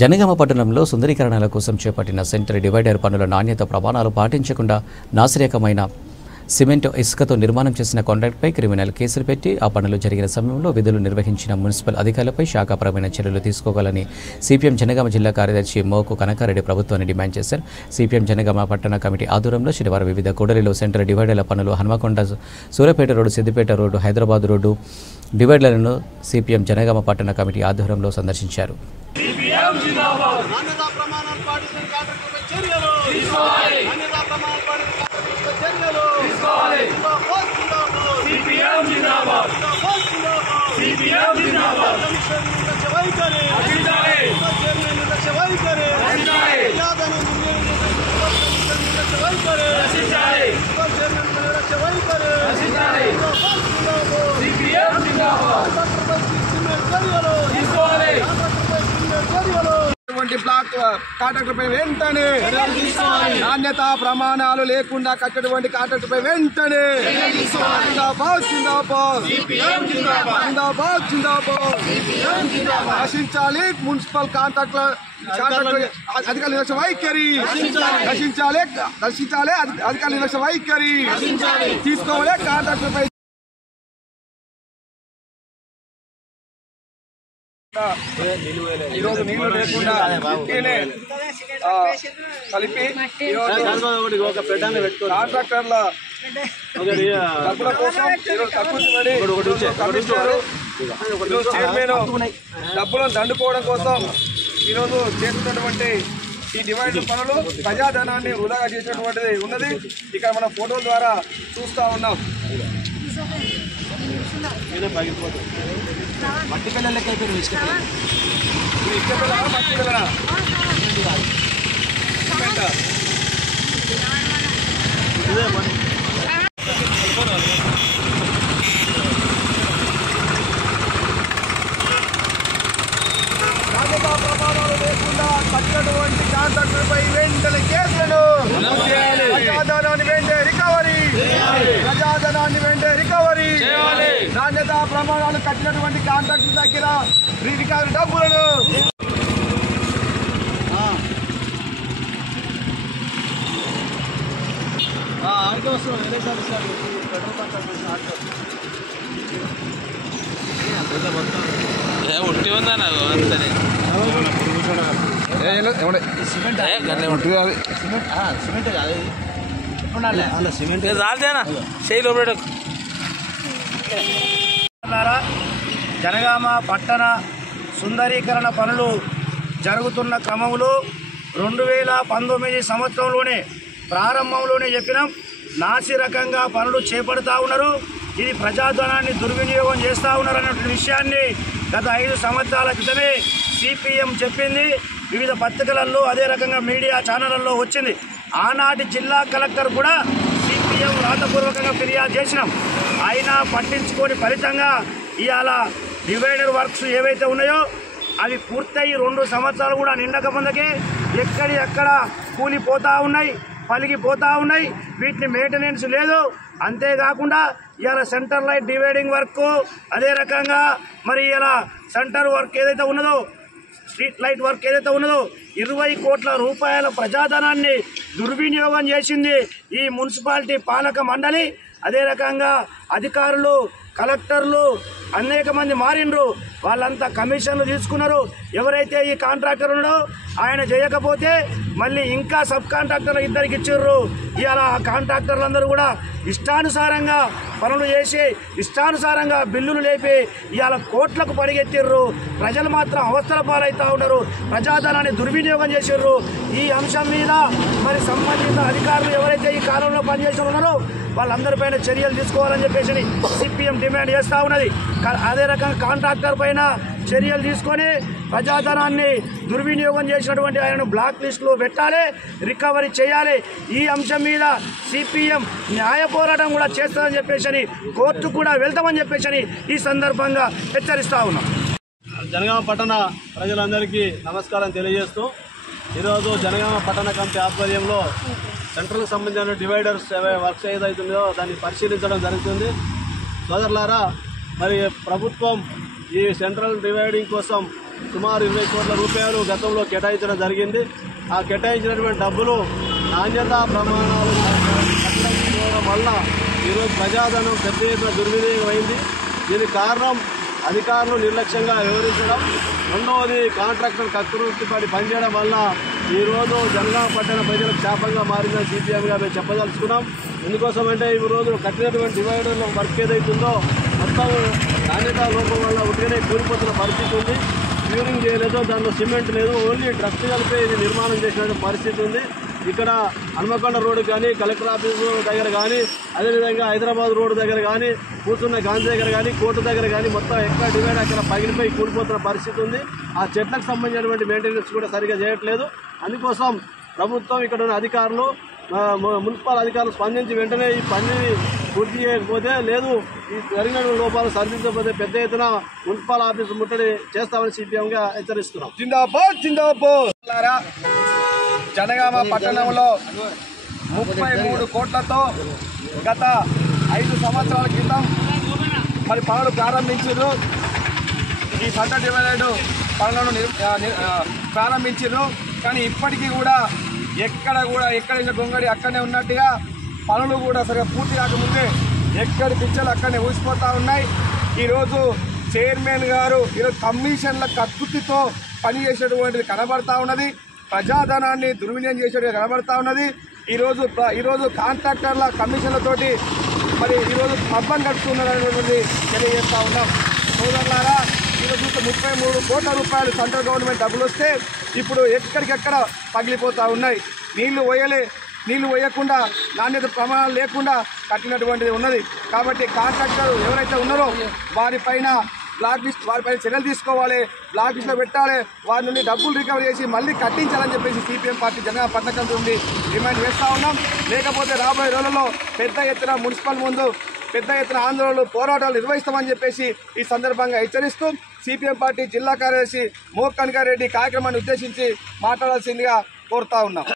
జనగామ పట్టణంలో సుందరీకరణల కోసం చేపట్టిన సెంటర్ డివైడర్ పనుల నాణ్యత ప్రమాణాలు పాటించకుండా నాసిరకమైన సిమెంట్ ఇసుకతో నిర్మాణం చేసిన కాంట్రాక్ట్పై క్రిమినల్ కేసులు పెట్టి ఆ పనులు జరిగిన సమయంలో విధులు నిర్వహించిన మున్సిపల్ అధికారులపై శాఖాపరమైన చర్యలు తీసుకోవాలని సిపిఎం జనగామ జిల్లా కార్యదర్శి మోకు కనకారెడ్డి ప్రభుత్వాన్ని డిమాండ్ చేశారు. సిపిఎం జనగామ పట్టణ కమిటీ ఆధ్వర్యంలో శనివారం వివిధ కూడలిలో సెంటర్ డివైడర్ల పనులు Hanumakonda, Suryapet road, Siddipet road, Hyderabad road డివైడర్లను సిపిఎం జనగామ పట్టణ కమిటీ ఆధ్వర్యంలో సందర్శించారు. బ్లాక్ కాంట్రాక్టులపై వెంటనే నాణ్యత ప్రమాణాలు లేకుండా కట్టటువంటి కాంట్రాక్టులపై వెంటనే నశించాలి. మున్సిపల్ కాంట్రాక్టుల అధికారుల నిర్లక్ష్య వైఖరి నశించాలి. అధికారుల నిర్లక్ష్య వైఖరి తీసుకోవాలి. కాంట్రాక్టులపై ఈరోజు నీళ్లు లేకుండా కలిపి కాంట్రాక్టర్ల డబ్బుల కోసం చైర్మన్ డబ్బులను దండుకోవడం కోసం ఈరోజు చేస్తున్నటువంటి ఈ డివైడర్ పనులు ప్రజాధనాన్ని వృధాగా చేసినటువంటిది ఉన్నది. ఇక్కడ మనం ఫోటోల ద్వారా చూస్తూ ఉన్నాం. మట్టి పిల్లలకి అయిపోయింది. మట్టి పిల్లల ప్రమాణాలు లేకుండా కట్టినటువంటి కాంట్రాక్టులపై వెంటనే కేసులను ప్రజాధనాన్ని వెంటనే రికవరీ నాణ్యత ప్రమాణాలు కట్టినటువంటి కాంట్రాక్టుల దగ్గర రికవరీ డబ్బులను జనగామ పట్టణ సుందరీకరణ పనులు జరుగుతున్న క్రమంలో 2019 సంవత్సరంలోనే ప్రారంభంలోనే చెప్పినాం. నాసి రకంగా పనులు చేపడతా ఉన్నారు. ఇది ప్రజాధనాన్ని దుర్వినియోగం చేస్తూ ఉన్నారు అనే విషయాన్ని గత 5 సంవత్సరాల క్రితమే సిపిఎం చెప్పింది. వివిధ పత్రికలలో అదే రకంగా మీడియా ఛానళ్లలో వచ్చింది. ఆనాటి జిల్లా కలెక్టర్ కూడా సిపిఎం రాతపూర్వకంగా ఫిర్యాదు చేసినాం. అయినా పట్టించుకోని ఫలితంగా ఇవాళ డివైడర్ వర్క్స్ ఏవైతే ఉన్నాయో అవి పూర్తయి 2 సంవత్సరాలు కూడా నిండక ముందుకే ఎక్కడ కూలిపోతూ ఉన్నాయి, పలిగిపోతూ ఉన్నాయి. వీటిని మెయింటెనెన్స్ లేదు. అంతేకాకుండా ఇలా సెంటర్ లైట్ డివైడింగ్ వర్క్, అదే రకంగా మరి ఇలా సెంటర్ వర్క్ ఏదైతే ఉన్నదో, స్ట్రీట్ లైట్ వర్క్ ఏదైతే ఉన్నదో 20 కోట్ల రూపాయల ప్రజాధనాన్ని దుర్వినియోగం చేసింది ఈ మున్సిపాలిటీ పాలక మండలి. అదే రకంగా అధికారులు, కలెక్టర్లు అనేక మంది మారిండ్రు. వాళ్ళంతా కమిషన్లు తీసుకున్నారు. ఎవరైతే ఈ కాంట్రాక్టర్ ఉన్నాడో ఆయన చేయకపోతే మళ్ళీ ఇంకా సబ్ కాంట్రాక్టర్లు 2 ఇచ్చిర్రు. ఇవాళ కాంట్రాక్టర్లందరూ కూడా ఇష్టానుసారంగా పనులు చేసి ఇష్టానుసారంగా బిల్లులు లేపి ఇవాళ కోట్లకు పడిగెత్తిర్రు. ప్రజలు మాత్రం అవస్థల పాలవుతూ ఉన్నారు. ప్రజాధనాన్ని దుర్వినియోగం చేసిర్రు. ఈ అంశం మీద మరి సంబంధిత అధికారులు ఎవరైతే ఈ కాలంలో పనిచేసి ఉన్నారో వాళ్ళందరిపైన చర్యలు తీసుకోవాలని చెప్పేసి సిపిఎం డిమాండ్ చేస్తూ ఉన్నది. అదే రకంగా కాంట్రాక్టర్ పైన చర్యలు తీసుకొని ప్రజాధనాన్ని దుర్వినియోగం చేసినటువంటి ఆయనను బ్లాక్ లిస్టులో పెట్టాలి, రికవరీ చేయాలి. ఈ అంశం మీద సిపిఎం న్యాయ పోరాటం కూడా చేస్తామని చెప్పేసి కోర్టు కూడా వెళ్తామని చెప్పేసి ఈ సందర్భంగా హెచ్చరిస్తూ ఉన్నాం. జనగామ పట్టణ ప్రజలందరికీ నమస్కారం తెలియజేస్తూ ఈరోజు జనగామ పట్టణ కమిటీ ఆధ్వర్యంలో సెంట్రల్కి సంబంధించిన డివైడర్స్ వర్క్స్ ఏదైతుందో దాన్ని పరిశీలించడం జరుగుతుంది. సోదరులారా, మరి ప్రభుత్వం ఈ సెంట్రల్ డివైడింగ్ కోసం సుమారు 20 కోట్ల రూపాయలు గతంలో కేటాయించడం జరిగింది. ఆ కేటాయించినటువంటి డబ్బులు నాణ్యతా ప్రమాణాలు కట్టకపోవడం వల్ల ఈరోజు ప్రజాధనం పెద్ద ఎత్తున దుర్వినియోగమైంది. దీనికి కారణం అధికారులు నిర్లక్ష్యంగా వ్యవహరించడం, రెండవది కాంట్రాక్టర్ కక్కుర్తిపడి పనిచేయడం వల్ల ఈరోజు జనగామ పట్టణ ప్రజలకు శాపంగా మారిందని సిపిఎంగా మేము చెప్పదలుచుకున్నాం. ఎందుకోసమంటే ఈరోజు కట్టినటువంటి డివైడర్లో వర్క్ ఏదైతుందో మొత్తం నాణ్యతా లోపం వల్ల ఉట్టిగానే కూలిపోతున్న పరిస్థితి ఉంది. క్యూరింగ్ చేయలేదు, దాంట్లో సిమెంట్ లేదు, ఓన్లీ డ్రగ్స్ కలిపి ఇది నిర్మాణం చేసిన పరిస్థితి ఉంది. ఇక్కడ హనుమకొండ రోడ్డు కానీ, కలెక్టర్ ఆఫీసు దగ్గర కానీ, అదేవిధంగా హైదరాబాద్ రోడ్డు దగ్గర కానీ, కూర్చున్న గాంధీ దగ్గర కానీ, కోర్టు దగ్గర కానీ మొత్తం ఎక్కడ డివైడ్ అక్కడ పగిలిపోయి కూలిపోతున్న పరిస్థితి ఉంది. ఆ చెట్లకు సంబంధించినటువంటి మెయింటెనెన్స్ కూడా సరిగా చేయట్లేదు. అందుకోసం ప్రభుత్వం ఇక్కడ ఉన్న అధికారులు, మున్సిపల్ అధికారులు స్పందించి వెంటనే ఈ పనిని పూర్తి చేయకపోతే, లేదు ఈ జరిగిన లోపాలు సరిదిద్దకపోతే పెద్ద ఎత్తున మున్సిపల్ ఆఫీసు ముట్టడి చేస్తామని సిపిఎంగా హెచ్చరిస్తున్నాం. జిందాబాద్ జిందాబాద్. జనగామ పట్టణంలో 33 కోట్లతో గత 5 సంవత్సరాల క్రితం మరి పనులు ప్రారంభించారు. ఈ సెంటర్ డివైడర్ పనులను ప్రారంభించారు. కానీ ఇప్పటికీ కూడా ఎక్కడ గొంగడి అక్కడనే ఉన్నట్టుగా పనులు కూడా సరిగా పూర్తి కాకముందే ఎక్కడి పిచ్చలు అక్కడనే ఊసిపోతూ ఉన్నాయి. ఈరోజు చైర్మన్ గారు ఈరోజు కమిషన్ల కక్కుర్తితో పనిచేసేటువంటిది కనబడతా ఉన్నది. ప్రజాధనాన్ని దుర్వినియోగం చేసేది కనబడతా ఉన్నది. ఈరోజు కాంట్రాక్టర్ల కమిషన్లతోటి మరి ఈరోజు పబ్బం గడుపుతున్నది తెలియజేస్తూ ఉన్నాం. సోదరులారా, ఈరోజు 33 కోట్ల రూపాయలు సెంట్రల్ గవర్నమెంట్ డబ్బులు వస్తే ఇప్పుడు ఎక్కడికెక్కడ పగిలిపోతూ ఉన్నాయి. నీళ్లు పోయకుండా నాణ్యత ప్రమాణాలు లేకుండా కట్టినటువంటిది ఉన్నది. కాబట్టి కాంట్రాక్టర్ ఎవరైతే ఉన్నారో వారిపైన చర్యలు తీసుకోవాలి, బ్లాక్ లిస్ట్లో పెట్టాలి, వారి నుండి డబ్బులు రికవర్ చేసి మళ్ళీ కట్టించాలని చెప్పేసి సిపిఎం పార్టీ జనగామ పట్టణ కమిటీ నుండి డిమాండ్ చేస్తూ ఉన్నాం. లేకపోతే రాబోయే రోజుల్లో పెద్ద ఎత్తున మున్సిపల్ ముందు పెద్ద ఎత్తున ఆందోళనలు, పోరాటాలు నిర్వహిస్తామని చెప్పేసి ఈ సందర్భంగా హెచ్చరిస్తూ సిపిఎం పార్టీ జిల్లా కార్యదర్శి మోహన్ రెడ్డి కార్యక్రమాన్ని ఉద్దేశించి మాట్లాడాల్సిందిగా కోరుతా ఉన్నాం.